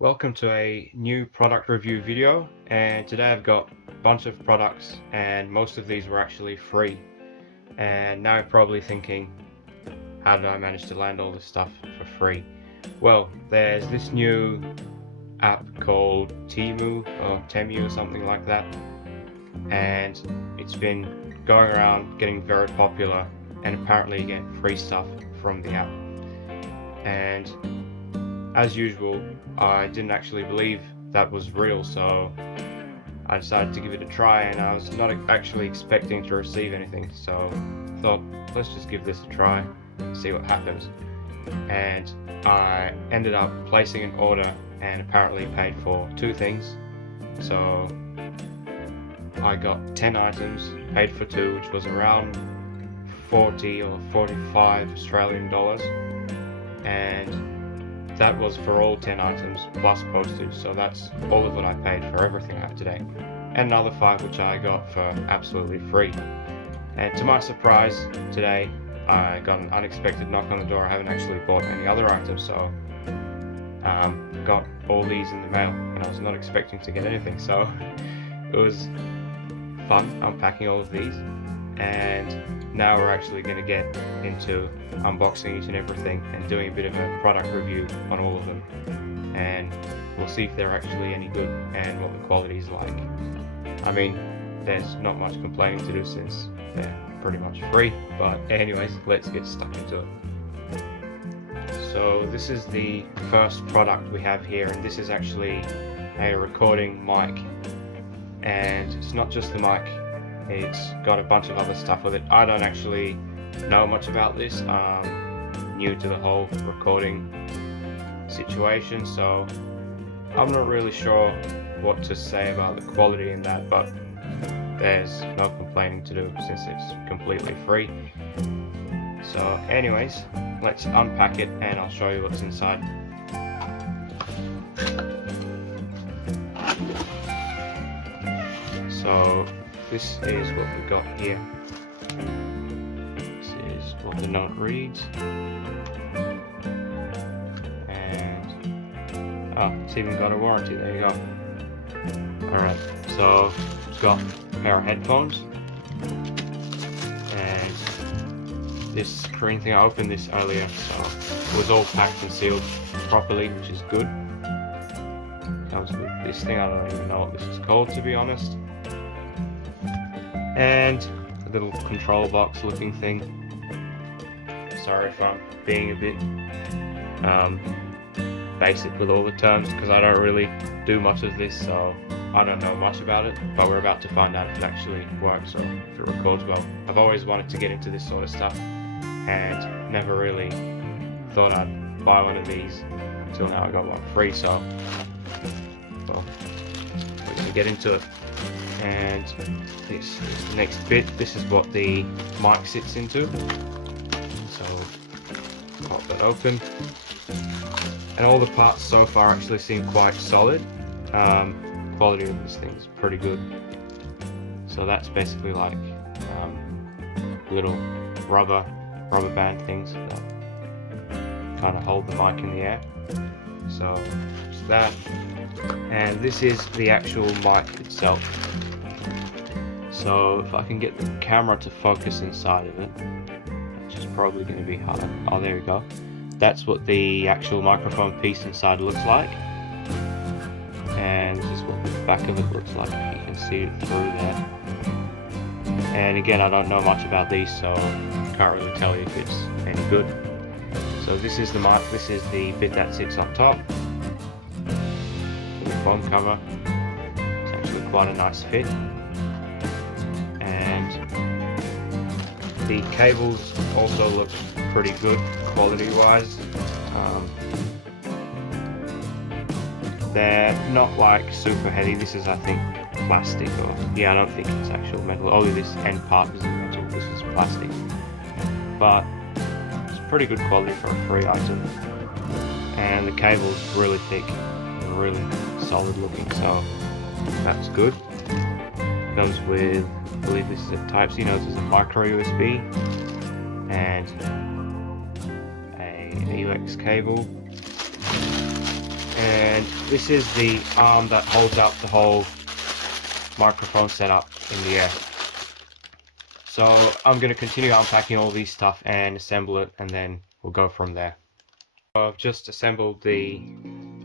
Welcome to a new product review video, and today I've got a bunch of products and most of these were actually free. And now you're probably thinking, how did I manage to land all this stuff for free? Well, there's this new app called Temu or Temu or something like that, and it's been going around getting very popular, and apparently you get free stuff from the app. And as usual, I didn't actually believe that was real, so I decided to give it a try, and I was not actually expecting to receive anything, so I thought, let's just give this a try, see what happens. And I ended up placing an order and apparently paid for two things. So I got 10 items, paid for two, which was around 40 or 45 Australian dollars, and that was for all 10 items plus postage, so that's all of what I paid for everything I have today. And another 5 which I got for absolutely free. And to my surprise, today I got an unexpected knock on the door. I haven't actually bought any other items, so got all these in the mail, and I was not expecting to get anything, so it was fun unpacking all of these. And now we're actually going to get into unboxing each and everything and doing a bit of a product review on all of them, and we'll see if they're actually any good and what the quality is like. I mean, there's not much complaining to do since they're pretty much free, but anyways, let's get stuck into it. So this is the first product we have here, and this is actually a recording mic, and it's not just the mic, it's got a bunch of other stuff with it. I don't actually know much about this. I'm new to the whole recording situation, so I'm not really sure what to say about the quality in that, but there's no complaining to do since it's completely free. So anyways, let's unpack it and I'll show you what's inside. So this is what we got here. This is what the note reads. And oh, it's even got a warranty, there you go. Alright, so it's got a pair of headphones. And this screen thing, I opened this earlier, so it was all packed and sealed properly, which is good. It comes with this thing, I don't even know what this is called, to be honest. And a little control box looking thing. Sorry if I'm being a bit basic with all the terms, because I don't really do much of this, so I don't know much about it, but we're about to find out if it actually works or if it records well. I've always wanted to get into this sort of stuff and never really thought I'd buy one of these until now I got one free, so well, we're going to get into it. And this is the next bit. This is what the mic sits into. So pop that open, and all the parts so far actually seem quite solid. Quality of this thing is pretty good. So that's basically like little rubber band things that kind of hold the mic in the air. So it's that, and this is the actual mic itself. So if I can get the camera to focus inside of it, which is probably going to be hard. Oh, there we go. That's what the actual microphone piece inside looks like. And this is what the back of it looks like. You can see it through there. And again, I don't know much about these, so I can't really tell you if it's any good. So this is the mic. This is the bit that sits on top. The foam cover. It's actually quite a nice fit. The cables also look pretty good quality wise. They're not like super heavy. This is, I think, plastic, or yeah, I don't think it's actual metal. Only this end part is metal, this is plastic. But it's pretty good quality for a free item. And the cable's really thick and really solid looking, so that's good. It comes with, I believe this is a Type-C, no, this is a micro USB and a AUX cable, and this is the arm that holds up the whole microphone setup in the air. So I'm going to continue unpacking all these stuff and assemble it, and then we'll go from there. I've just assembled the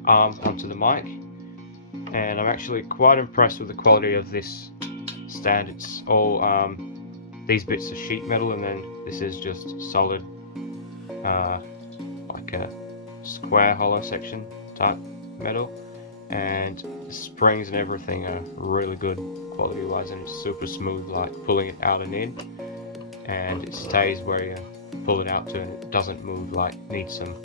arm onto the mic, and I'm actually quite impressed with the quality of this stand. It's all these bits are sheet metal, and then this is just solid like a square hollow section type metal, and the springs and everything are really good quality wise, and it's super smooth, like pulling it out and in, and it stays where you pull it out to, and it doesn't move, like needs some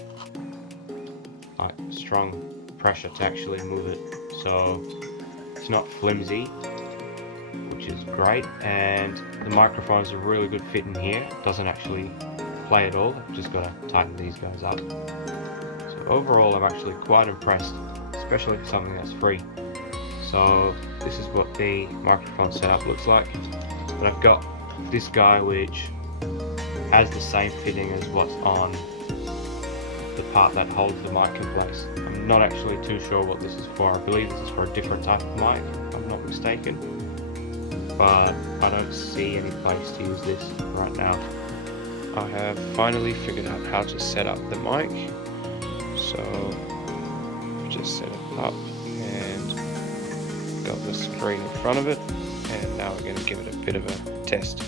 like strong pressure to actually move it. So it's not flimsy, which is great, and the microphone's a really good fit in here. It doesn't actually play at all. I've just got to tighten these guys up. So overall I'm actually quite impressed, especially for something that's free. So this is what the microphone setup looks like. But I've got this guy which has the same fitting as what's on the part that holds the mic in place. I'm not actually too sure what this is for. I believe this is for a different type of mic, if I'm not mistaken, but I don't see any place to use this right now. I have finally figured out how to set up the mic, so just set it up and got the screen in front of it, and now we're going to give it a bit of a test.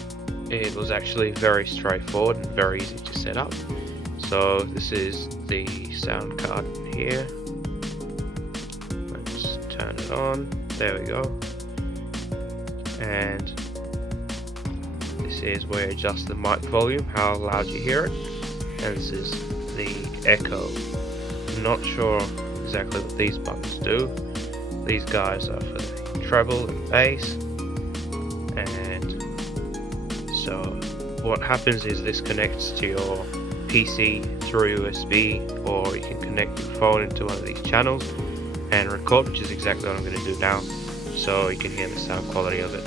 It was actually very straightforward and very easy to set up. So this is the sound card here. Let's turn it on. There we go. And this is where you adjust the mic volume, how loud you hear it. And this is the echo. I'm not sure exactly what these buttons do. These guys are for the treble and bass. And so what happens is this connects to your PC through USB, or you can connect your phone into one of these channels and record, which is exactly what I'm going to do now, so you can hear the sound quality of it.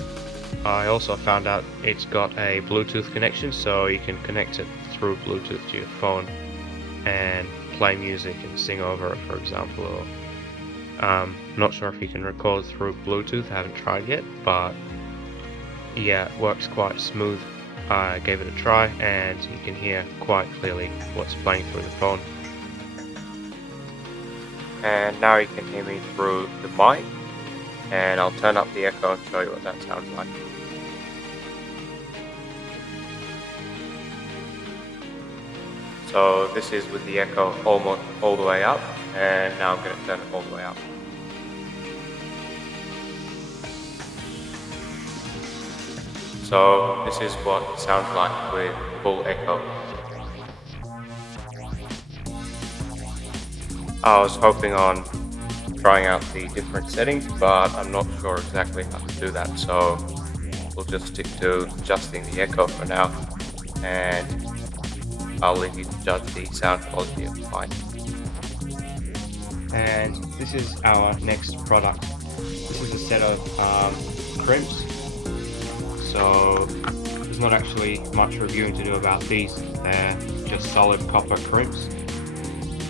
I also found out it's got a Bluetooth connection, so you can connect it through Bluetooth to your phone and play music and sing over it, for example. Or not sure if you can record through Bluetooth, I haven't tried yet, but yeah, it works quite smooth. I gave it a try, and you can hear quite clearly what's playing through the phone. And now you can hear me through the mic, and I'll turn up the echo and show you what that sounds like. So this is with the echo almost all the way up, and now I'm going to turn it all the way up. So this is what it sounds like with full echo. I was hoping on trying out the different settings, but I'm not sure exactly how to do that, so we'll just stick to adjusting the echo for now, and I'll leave you to judge the sound quality of the mic. And this is our next product. This is a set of crimps. So there's not actually much reviewing to do about these. They're just solid copper crimps,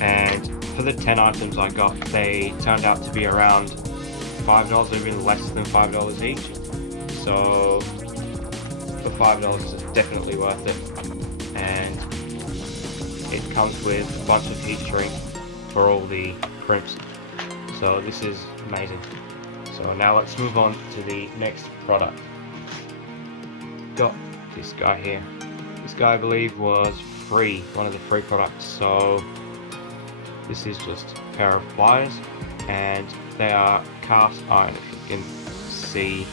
and for the 10 items I got, they turned out to be around $5, even less than $5 each. So for $5 it's definitely worth it, and it comes with a bunch of heat shrink for all the crimps. So this is amazing. So now let's move on to the next product. Got this guy here. This guy I believe was free, one of the free products. So this is just a pair of pliers, and they are cast iron. If you can see,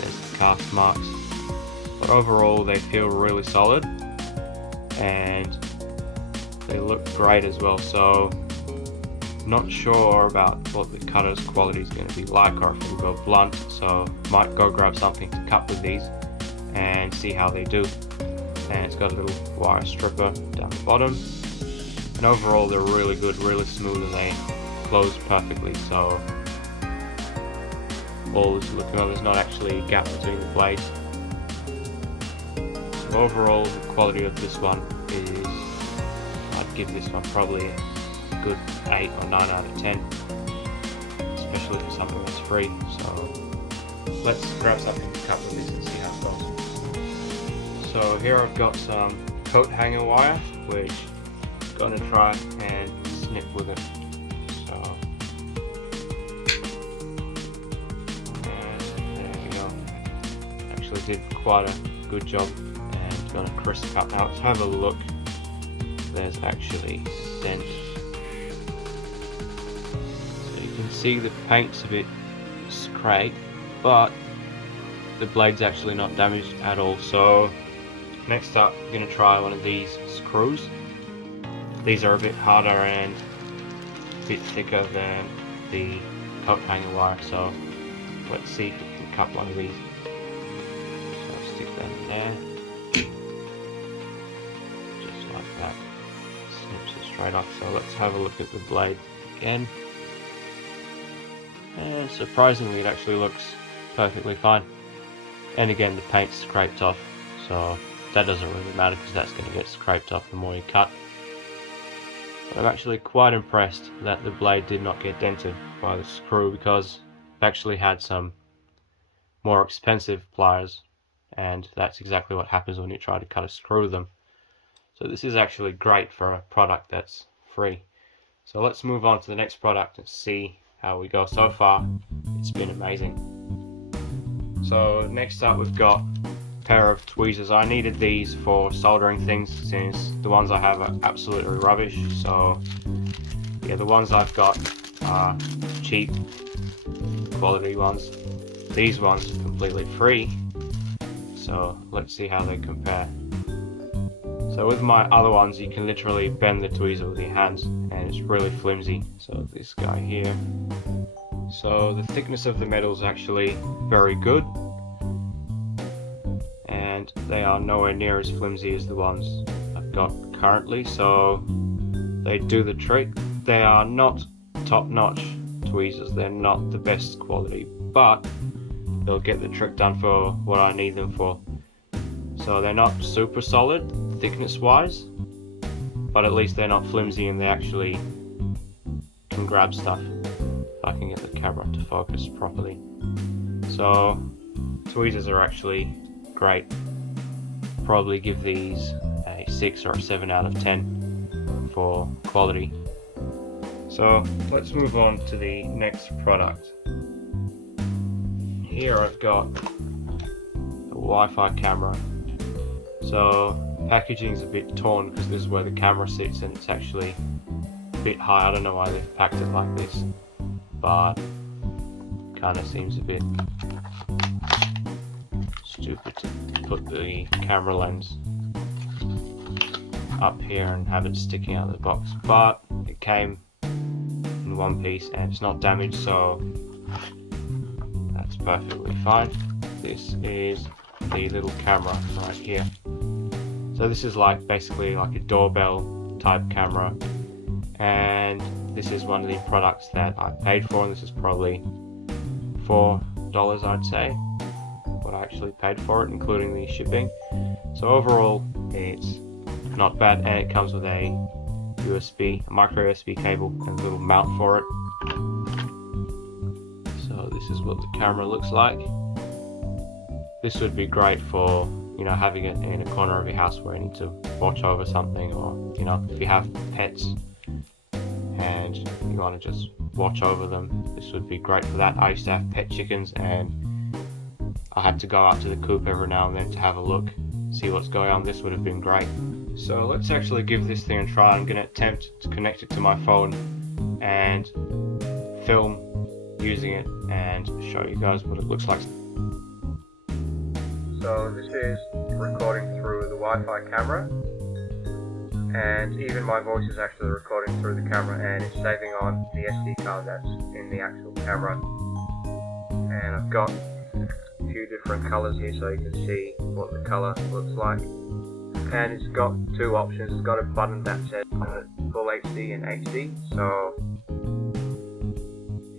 there's the cast marks. But overall they feel really solid, and they look great as well. So not sure about what the cutter's quality is going to be like, or if it'll go blunt, so might go grab something to cut with these and see how they do. And it's got a little wire stripper down the bottom, and overall they're really good, really smooth, and they close perfectly. So all is looking on, there's not actually a gap between the blades. So overall the quality of this one is, I'd give this one probably a good 8 or 9 out of 10, especially for something that's free. So let's grab something to cut with this and see how it goes. So here I've got some coat hanger wire, which I'm going to try and snip with it. So, and there we go. Actually did quite a good job, and it's going to crisp up. Now let's have a look. There's actually dent. So you can see the paint's a bit scraped, but the blade's actually not damaged at all. So next up, I'm going to try one of these screws. These are a bit harder and a bit thicker than the coat hanger wire, so let's see if we can cut one of these. So I'll stick that in there, just like that. Snips it straight off. So let's have a look at the blade again. And surprisingly, it actually looks perfectly fine. And again, the paint's scraped off, so that doesn't really matter because that's going to get scraped off the more you cut. But I'm actually quite impressed that the blade did not get dented by the screw, because I've actually had some more expensive pliers, and that's exactly what happens when you try to cut a screw with them. So this is actually great for a product that's free. So let's move on to the next product and see how we go. So far, it's been amazing. So next up, we've got a pair of tweezers. I needed these for soldering things since the ones I have are absolutely rubbish. So yeah, the ones I've got are cheap quality ones. These ones are completely free. So let's see how they compare. So with my other ones, you can literally bend the tweezer with your hands, and it's really flimsy. So this guy here. So the thickness of the metal is actually very good, and they are nowhere near as flimsy as the ones I've got currently. So they do the trick. They are not top-notch tweezers. They're not the best quality, but they'll get the trick done for what I need them for. So they're not super solid thickness wise, but at least they're not flimsy, and they actually can grab stuff. If I can get the camera to focus properly. So tweezers are actually great. Probably give these a 6 or a 7 out of 10 for quality. So let's move on to the next product. Here I've got a Wi-Fi camera. So packaging's a bit torn because this is where the camera sits, and it's actually a bit high. I don't know why they've packed it like this, but kind of seems a bit stupid to put the camera lens up here and have it sticking out of the box. But it came in one piece and it's not damaged, so that's perfectly fine. This is the little camera right here. So this is like basically like a doorbell type camera, and this is one of the products that I paid for, and this is probably $4 I'd say what I actually paid for it, including the shipping. So overall it's not bad, and it comes with a micro USB cable and a little mount for it. So this is what the camera looks like. This would be great for, you know, having it in a corner of your house where you need to watch over something, or, you know, if you have pets and you want to just watch over them, this would be great for that. I used to have pet chickens, and I had to go out to the coop every now and then to have a look, see what's going on. This would have been great. So let's actually give this thing a try. I'm going to attempt to connect it to my phone and film using it and show you guys what it looks like. So this is recording through the Wi-Fi camera, and even my voice is actually recording through the camera, and it's saving on the SD card that's in the actual camera. And I've got a few different colors here so you can see what the color looks like. And it's got two options. It's got a button that says Full HD and HD, so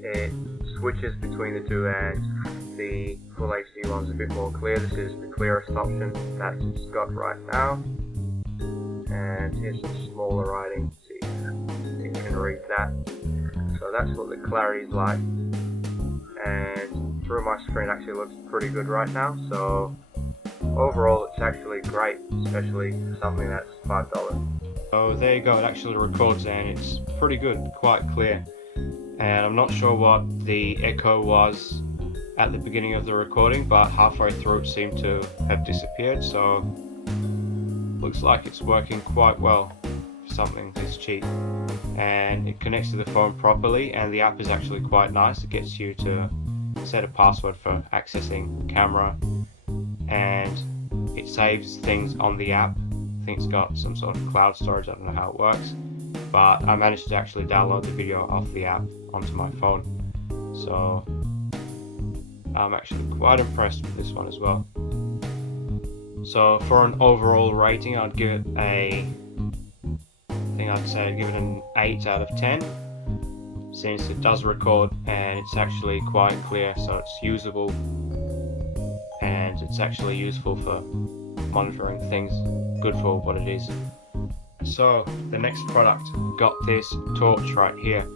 it switches between the two, and the Full HD one's a bit more clear. This is the clearest option that it's got right now. And here's some smaller writing, so you can can read that. So that's what the clarity is like, and through my screen actually looks pretty good right now. So overall it's actually great, especially for something that's $5. So there you go, it actually records and it's pretty good, quite clear. And I'm not sure what the echo was at the beginning of the recording, but halfway through it seemed to have disappeared, so looks like it's working quite well for something this cheap. And it connects to the phone properly, and the app is actually quite nice. It gets you to set a password for accessing the camera, and it saves things on the app. I think it's got some sort of cloud storage, I don't know how it works, but I managed to actually download the video off the app onto my phone. So I'm actually quite impressed with this one as well. So for an overall rating, I'd give it an 8 out of 10, since it does record and it's actually quite clear, so it's usable and it's actually useful for monitoring things, good for what it is. So the next product, got this torch right here.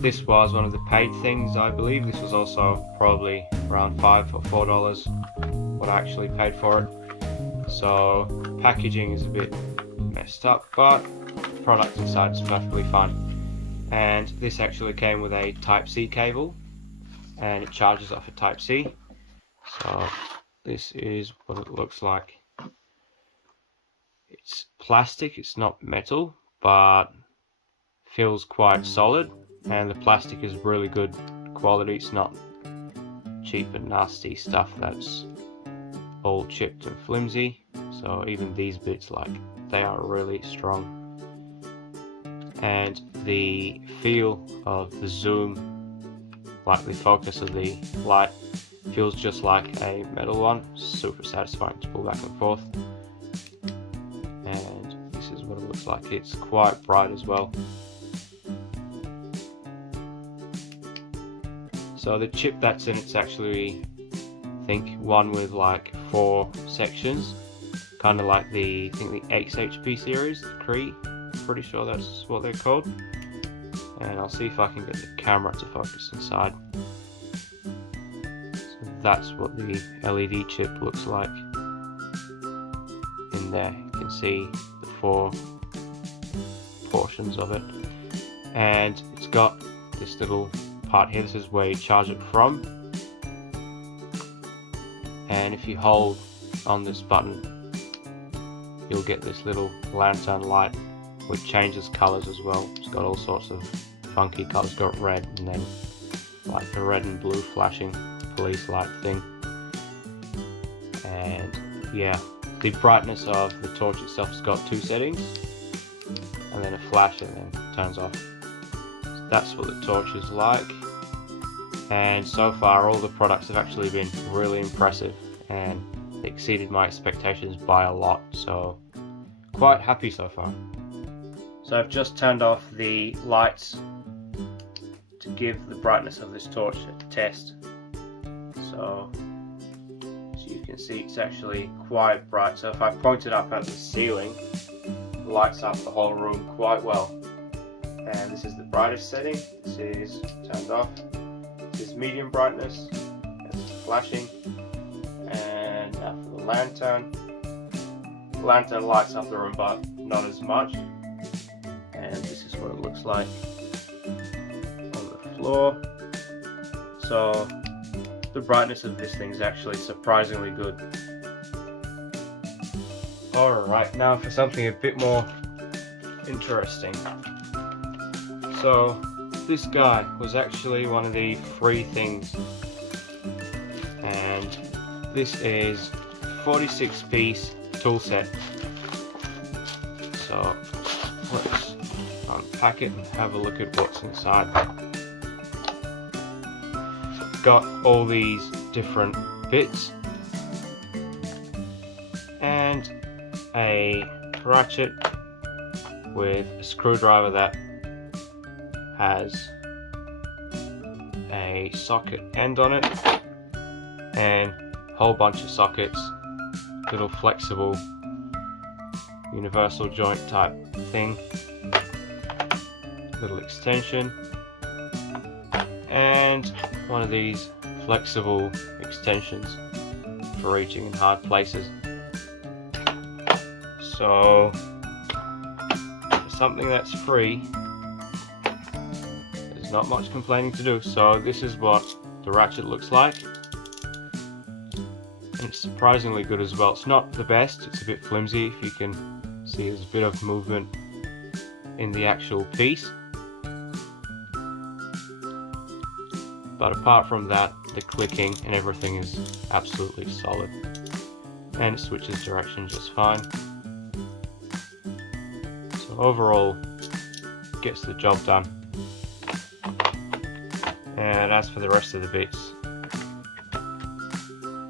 This was one of the paid things, I believe. This was also probably around $5 or $4 what I actually paid for it. So packaging is a bit messed up, but the product inside is perfectly fine. And this actually came with a Type-C cable, and it charges off a Type-C. So this is what it looks like. It's plastic, it's not metal, but feels quite solid, and the plastic is really good quality. It's not cheap and nasty stuff that's all chipped and flimsy. So even these bits, like, they are really strong. And the feel of the zoom, like the focus of the light, feels just like a metal one. Super satisfying to pull back and forth. And this is what it looks like. It's quite bright as well. So the chip that's in it's actually, I think, one with like 4 sections, kind of like the XHP series, the Cree. Pretty sure that's what they're called. And I'll see if I can get the camera to focus inside. So that's what the LED chip looks like in there. You can see the 4 portions of it, and it's got this little part here. This is where you charge it from, and if you hold on this button you'll get this little lantern light which changes colors as well. It's got all sorts of funky colors. It's got red, and then like the red and blue flashing police light thing. And yeah, the brightness of the torch itself has got 2 settings, and then a flash, and then it turns off. So that's what the torch is like. And so far all the products have actually been really impressive and exceeded my expectations by a lot, so quite happy so far. So I've just turned off the lights to give the brightness of this torch a test. So as you can see, it's actually quite bright. So if I point it up at the ceiling, it lights up the whole room quite well. And this is the brightest setting. This is turned off. This is medium brightness. That's flashing. And now for the lantern. The lantern lights up the room, but not as much. And this is what it looks like on the floor. So the brightness of this thing is actually surprisingly good. Alright, now for something a bit more interesting. So this guy was actually one of the free things, and this is 46-piece tool set. So let's unpack it and have a look at what's inside. It's got all these different bits and a ratchet with a screwdriver that has a socket end on it, and a whole bunch of sockets, little flexible universal joint type thing. little extension, and one of these flexible extensions for reaching in hard places. So for something that's free, there's not much complaining to do. So this is what the ratchet looks like, and it's surprisingly good as well. It's not the best, it's a bit flimsy. If you can see, there's a bit of movement in the actual piece, but apart from that, the clicking and everything is absolutely solid, and it switches direction just fine. So overall, gets the job done. And as for the rest of the bits,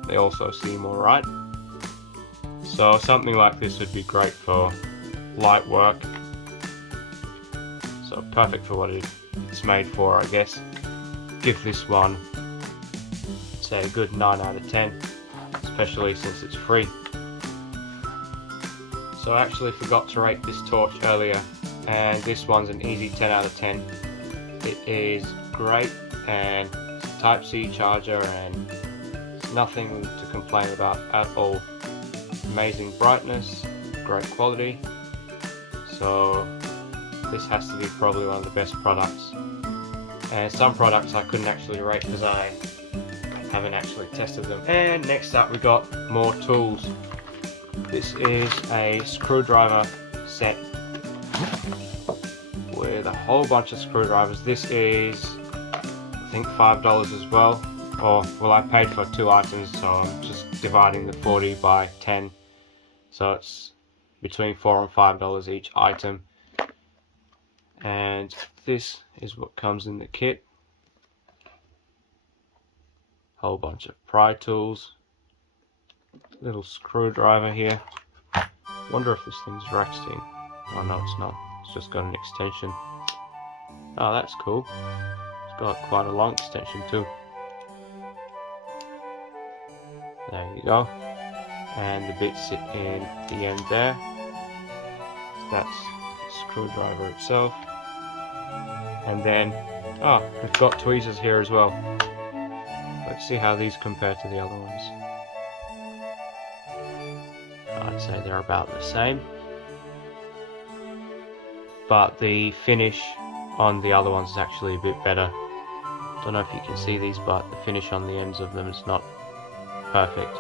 they also seem alright. So something like this would be great for light work. So perfect for what it's made for, I guess. Give this one, say, a good 9 out of 10, especially since it's free. So I actually forgot to rate this torch earlier, and this one's an easy 10 out of 10. It is great, and it's a Type-C charger, and it's nothing to complain about at all. Amazing brightness, great quality. So this has to be probably one of the best products. And some products I couldn't actually rate because I haven't actually tested them. And next up we got more tools. This is a screwdriver set with a whole bunch of screwdrivers. This is, I think, $5 as well. Or, well, I paid for 2 items, so I'm just dividing the 40 by 10. So it's between $4 and $5 each item. And this is what comes in the kit. Whole bunch of pry tools. Little screwdriver here. Wonder if this thing's ratcheting. Oh no, it's not. It's just got an extension. Oh, that's cool. It's got quite a long extension too. There you go. And the bits sit in the end there. So that's the screwdriver itself. And then, oh, we've got tweezers here as well. Let's see how these compare to the other ones. I'd say they're about the same. But the finish on the other ones is actually a bit better. Don't know if you can see these, but the finish on the ends of them is not perfect.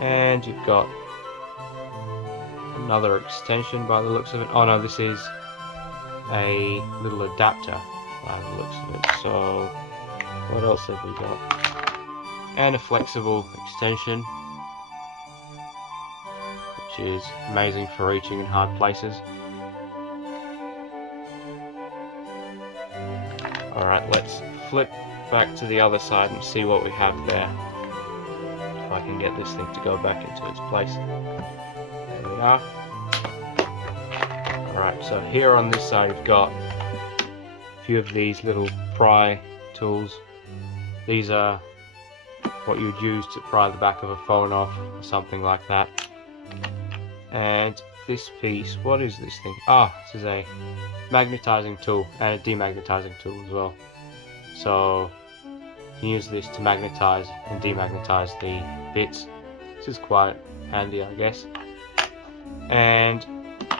And you've got another extension by the looks of it. Oh no, this is a little adapter by the looks of it. So what else have we got? And a flexible extension, which is amazing for reaching in hard places. Alright, let's flip back to the other side and see what we have there. If I can get this thing to go back into its place. There we are. Alright, so here on this side we've got a few of these little pry tools. These are what you would use to pry the back of a phone off or something like that. And this piece, what is this thing? Ah, this is a magnetizing tool and a demagnetizing tool as well. So you can use this to magnetize and demagnetize the bits. This is quite handy, I guess. And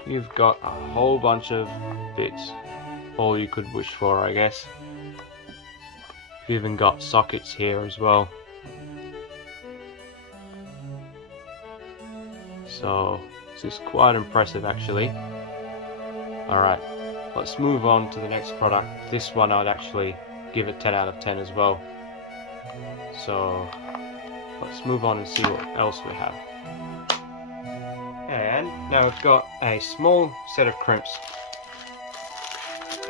you've got a whole bunch of bits, all you could wish for, I guess. You've even got sockets here as well. So this is quite impressive actually. Alright, let's move on to the next product. This one I'd actually give a 10 out of 10 as well. So let's move on and see what else we have. And now we've got a small set of crimps.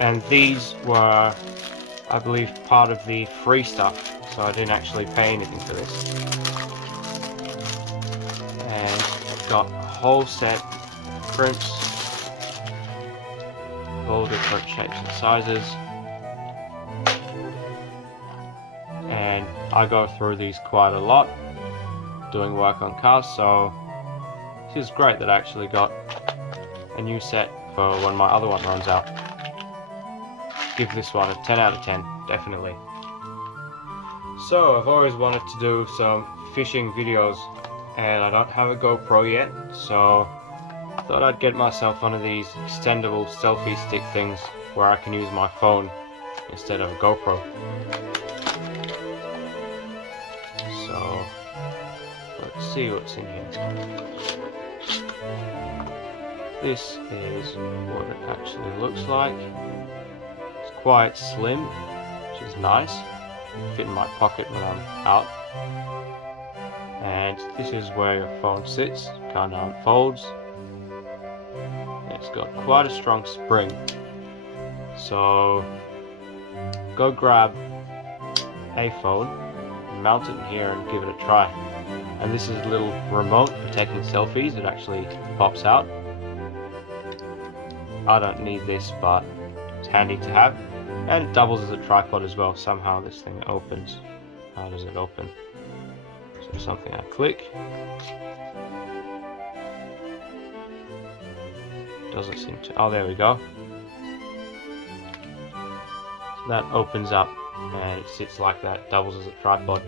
And these were, I believe, part of the free stuff, so I didn't actually pay anything for this. And I've got a whole set of crimps, all different shapes and sizes. And I go through these quite a lot, doing work on cars, so this is great that I actually got a new set for when my other one runs out. Give this one a 10 out of 10, definitely. So I've always wanted to do some fishing videos and I don't have a GoPro yet, so I thought I'd get myself one of these extendable selfie stick things where I can use my phone instead of a GoPro. So let's see what's in here. This is what it actually looks like. It's quite slim, which is nice. It'll fit in my pocket when I'm out. And this is where your phone sits, kind of unfolds. It's got quite a strong spring. So go grab a phone, mount it in here and give it a try. And this is a little remote for taking selfies. It actually pops out. I don't need this, but it's handy to have. And it doubles as a tripod as well. Somehow this thing opens. How does it open? So something I click. Doesn't seem to. Oh, there we go. So that opens up and it sits like that, doubles as a tripod.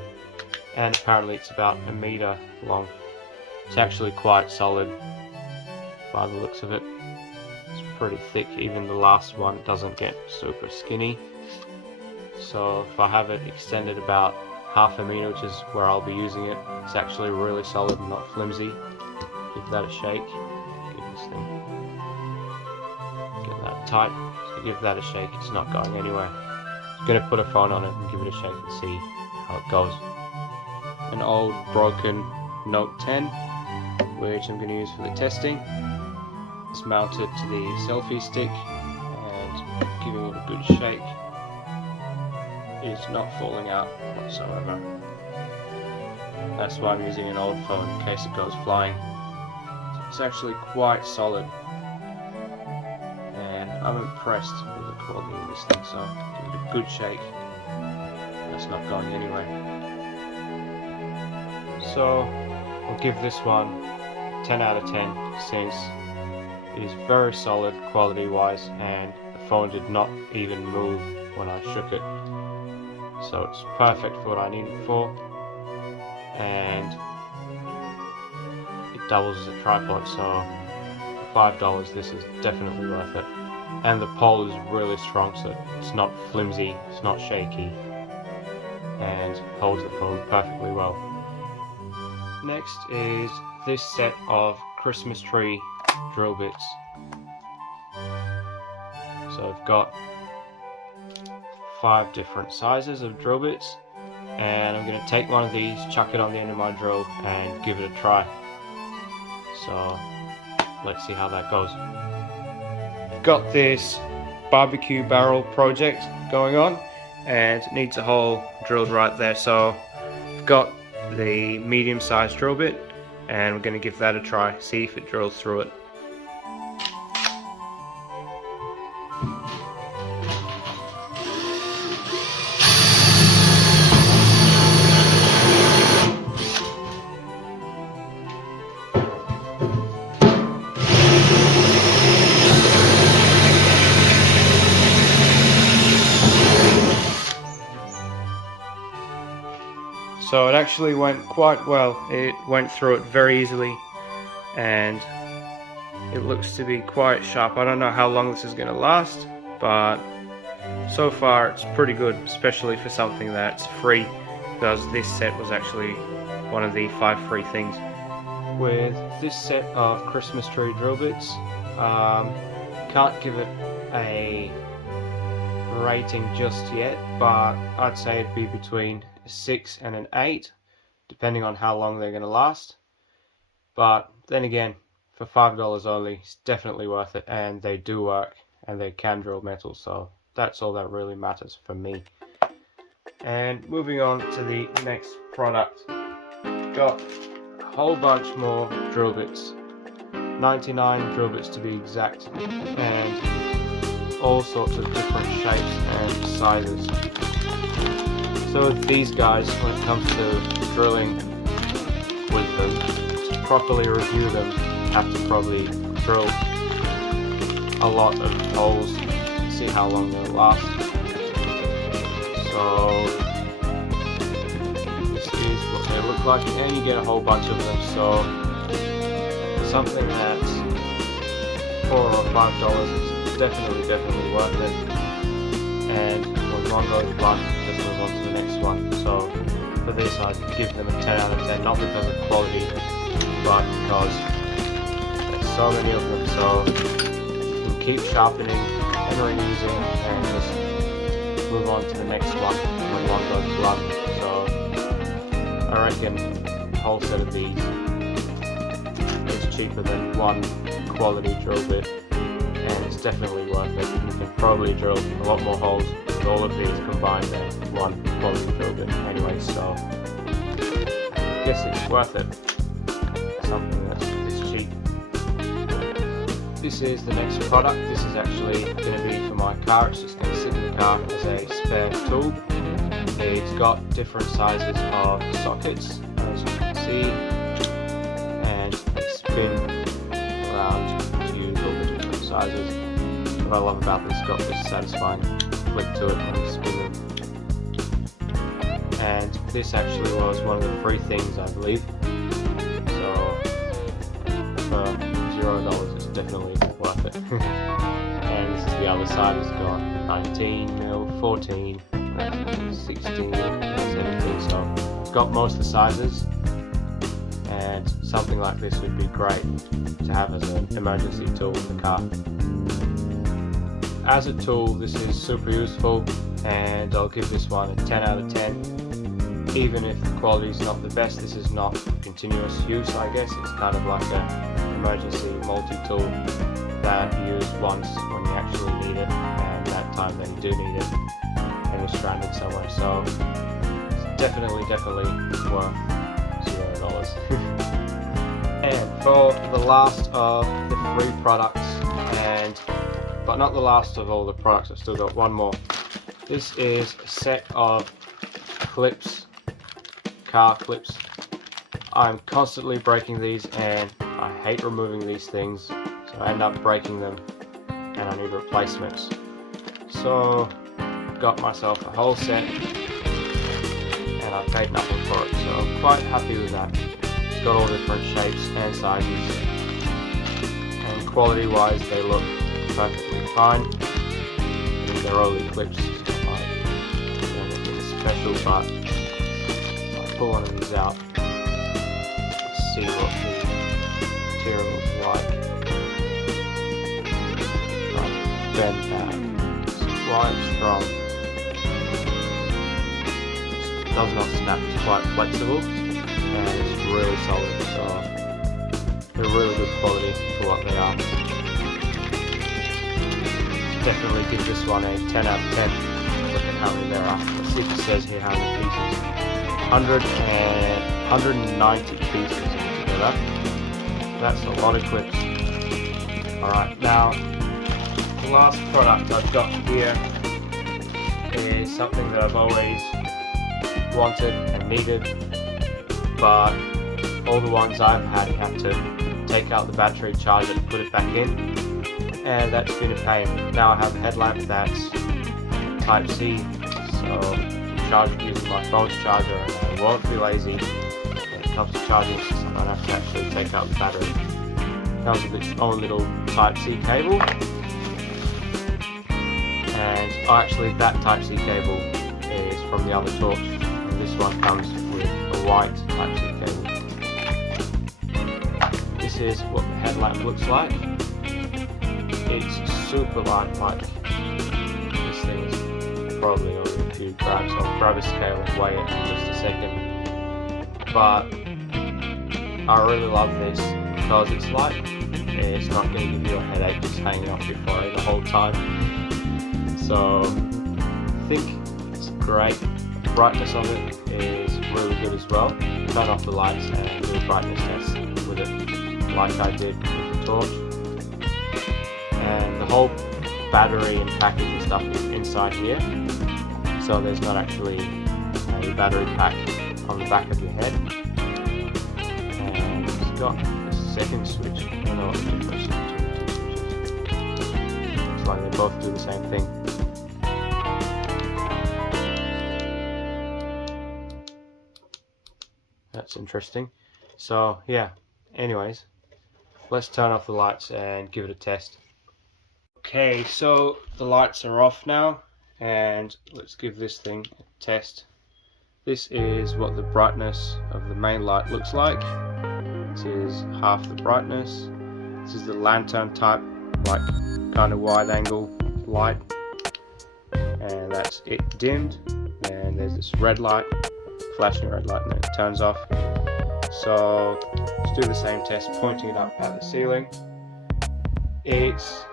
And apparently it's about 1 meter long. It's actually quite solid by the looks of it. It's pretty thick. Even the last one doesn't get super skinny. So if I have it extended about 1/2 meter, which is where I'll be using it, it's actually really solid and not flimsy. Give that a shake. Give this thing. Get that tight. So give that a shake. It's not going anywhere. I'm going to put a phone on it and give it a shake and see how it goes. An old broken Note 10, which I'm going to use for the testing. It's mounted to the selfie stick and giving it a good shake. It's not falling out whatsoever. That's why I'm using an old phone in case it goes flying. It's actually quite solid, and I'm impressed with the quality of this thing. So give it a good shake. That's not going anywhere. So I'll give this one 10 out of 10 since it is very solid quality wise, and the phone did not even move when I shook it. So it's perfect for what I need it for, and it doubles as a tripod, so for $5 this is definitely worth it. And the pole is really strong, so it's not flimsy, it's not shaky, and holds the phone perfectly well. Next is this set of Christmas tree drill bits. So I've got 5 different sizes of drill bits, and I'm going to take one of these, chuck it on the end of my drill and give it a try. So let's see how that goes. I've got this barbecue barrel project going on and it needs a hole drilled right there, so I've got the medium-sized drill bit and we're going to give that a try, see if it drills through it. So it actually went quite well. It went through it very easily and it looks to be quite sharp. I don't know how long this is going to last, but so far it's pretty good, especially for something that's free, because this set was actually one of the 5 free things. With this set of Christmas tree drill bits, can't give it a rating just yet, but I'd say it'd be between a 6 and an 8, depending on how long they're going to last. But then again, for $5 only, it's definitely worth it, and they do work and they can drill metal, so that's all that really matters for me. And moving on to the next product, got a whole bunch more drill bits, 99 drill bits to be exact, and all sorts of different shapes and sizes. So with these guys, when it comes to drilling with them, to properly review them, you have to probably drill a lot of holes. See how long they'll last. So this is what they look like, and you get a whole bunch of them. So for something that's $4 or $5, it's definitely worth it. And when one goes blunt, just move on to the next one. So for this, I'd give them a 10 out of 10, not because of quality, but because there's so many of them. So you can keep sharpening and reusing, and just move on to the next one when one goes blunt. So I reckon a whole set of these is cheaper than one quality drill bit, and it's definitely worth it. You can probably drill a lot more holes with all of these combined than one quality drill bit anyway, so I guess it's worth it. Something that's this cheap. This is the next product. This is actually going to be for my car. It's just going to sit in the car as a spare tool. It's got different sizes of sockets, as you can see, and they spin around to use all the different sizes. What I love about this, it's got this satisfying flick to it when you spin them. And this actually was one of the free things, I believe. So for $0, it's definitely worth it. And this is the other side. It's got 19mm, 14, 16, 17. So it's got most of the sizes. And something like this would be great to have as an emergency tool in the car. As a tool, this is super useful, and I'll give this one a 10 out of 10. Even if the quality is not the best, this is not continuous use, I guess. It's kind of like an emergency multi-tool that you use once when you actually need it, and that time that you do need it and you're stranded somewhere. So it's definitely worth $0. And for the last of the free products, but not the last of all the products, I've still got one more. This is a set of clips, car clips. I'm constantly breaking these, and I hate removing these things, so I end up breaking them and I need replacements. So got myself a whole set, and I paid nothing for it, so I'm quite happy with that. It's got all different shapes and sizes, and quality wise they look perfectly fine. And they're only clips, it's not like anything special, but I'll pull one of these out, see what the material is like. Bend that, it's quite strong. It does not snap, it's quite flexible, and it's really solid, so they're really good quality for what they are. Definitely give this one a 10 out of 10. Look at how many there are. Let's see if it says here how many pieces. 190 pieces altogether. That's a lot of clips. Alright, now the last product I've got here is something that I've always wanted and needed, but all the ones I've had you have to take out the battery, charge it, put it back in, and that's been a pain. Now I have a headlamp that's Type-C, so charge it using my phone's charger, and I won't be lazy when it comes to charging, so I don't have to actually take out the battery. It comes with its own little Type-C cable, and actually that Type-C cable is from the other torch, and this one comes with a white Type-C cable. This is what the headlamp looks like. It's super light, like this thing is probably only a few grams. I'll grab a scale and weigh it in just a second. But I really love this because it's light. It's not going to give you a headache just hanging off your forehead the whole time. So I think it's great. The brightness of it is really good as well. Turn off the lights and do a brightness test with it, like I did with the torch. And the whole battery and package and stuff is inside here, so there's not actually a battery pack on the back of your head. And it's got a second switch. I don't know what the difference is between the two switches. funny, they both do the same thing. That's interesting. So yeah, anyways, let's turn off the lights and give it a test. Okay, so the lights are off now, and let's give this thing a test. This is what the brightness of the main light looks like. This is half the brightness. This is the lantern type, like kind of wide angle light, and that's it dimmed. And there's this red light, flashing red light, and then it turns off. So let's do the same test, pointing it up at the ceiling. It's,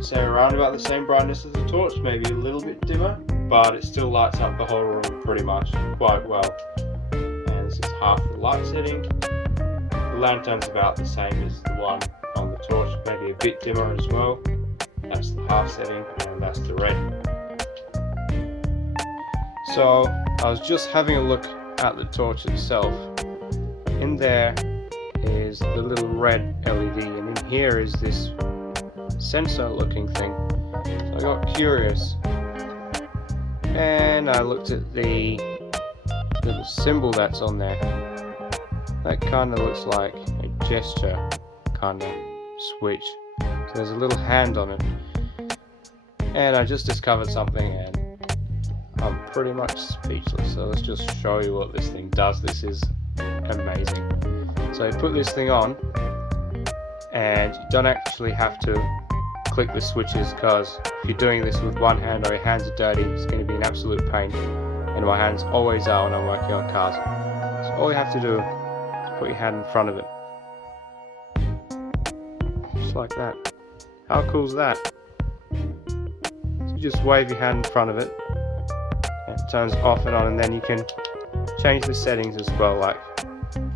say, around about the same brightness as the torch, maybe a little bit dimmer, but it still lights up the whole room pretty much quite well. And this is half the light setting. The lantern's about the same as the one on the torch, maybe a bit dimmer as well. That's the half setting, and that's the red. So I was just having a look at the torch itself. In there is the little red LED, and in here is this sensor looking thing. So I got curious and I looked at the little symbol that's on there. That kind of looks like a gesture kind of switch. So there's a little hand on it, and I just discovered something and I'm pretty much speechless. So let's just show you what this thing does. This is amazing. So you put this thing on and you don't actually have to click the switches, because if you're doing this with one hand or your hands are dirty, it's going to be an absolute pain, and my hands always are when I'm working on cars. So all you have to do is put your hand in front of it, just like that. How cool is that? So you just wave your hand in front of it and it turns off and on, and then you can change the settings as well, like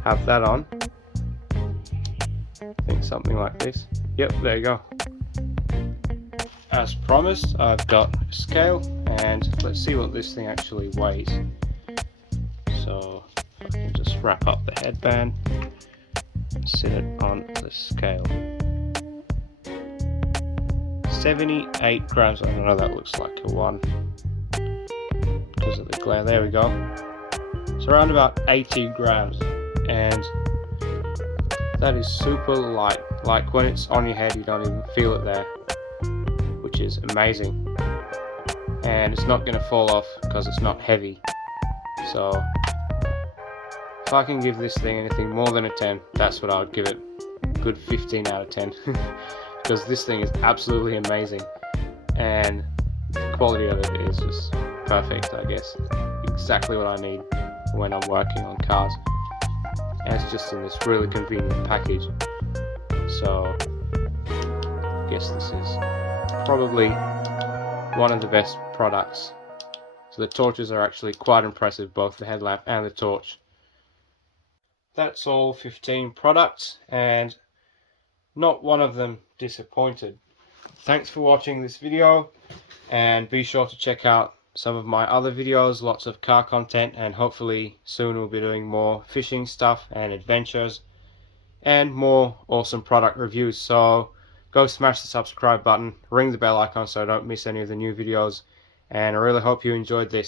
have that on, I think something like this. Yep, there you go. As promised, I've got a scale, and let's see what this thing actually weighs. So I can just wrap up the headband and sit it on the scale. 78 grams. I don't know, that looks like a 1 because of the glare. There we go. It's around about 80 grams, and that is super light. Like when it's on your head, you don't even feel it there, which is amazing. And it's not going to fall off because it's not heavy. So if I can give this thing anything more than a 10, that's what I would give it. A good 15 out of 10. Because this thing is absolutely amazing, and the quality of it is just perfect, I guess. Exactly what I need when I'm working on cars. And it's just in this really convenient package. So I guess this is probably one of the best products. So the torches are actually quite impressive, both the headlamp and the torch. That's all 15 products, and not one of them disappointed. Thanks for watching this video, and be sure to check out some of my other videos, lots of car content, and hopefully soon we'll be doing more fishing stuff and adventures and more awesome product reviews. So go smash the subscribe button, ring the bell icon so I don't miss any of the new videos, and I really hope you enjoyed this.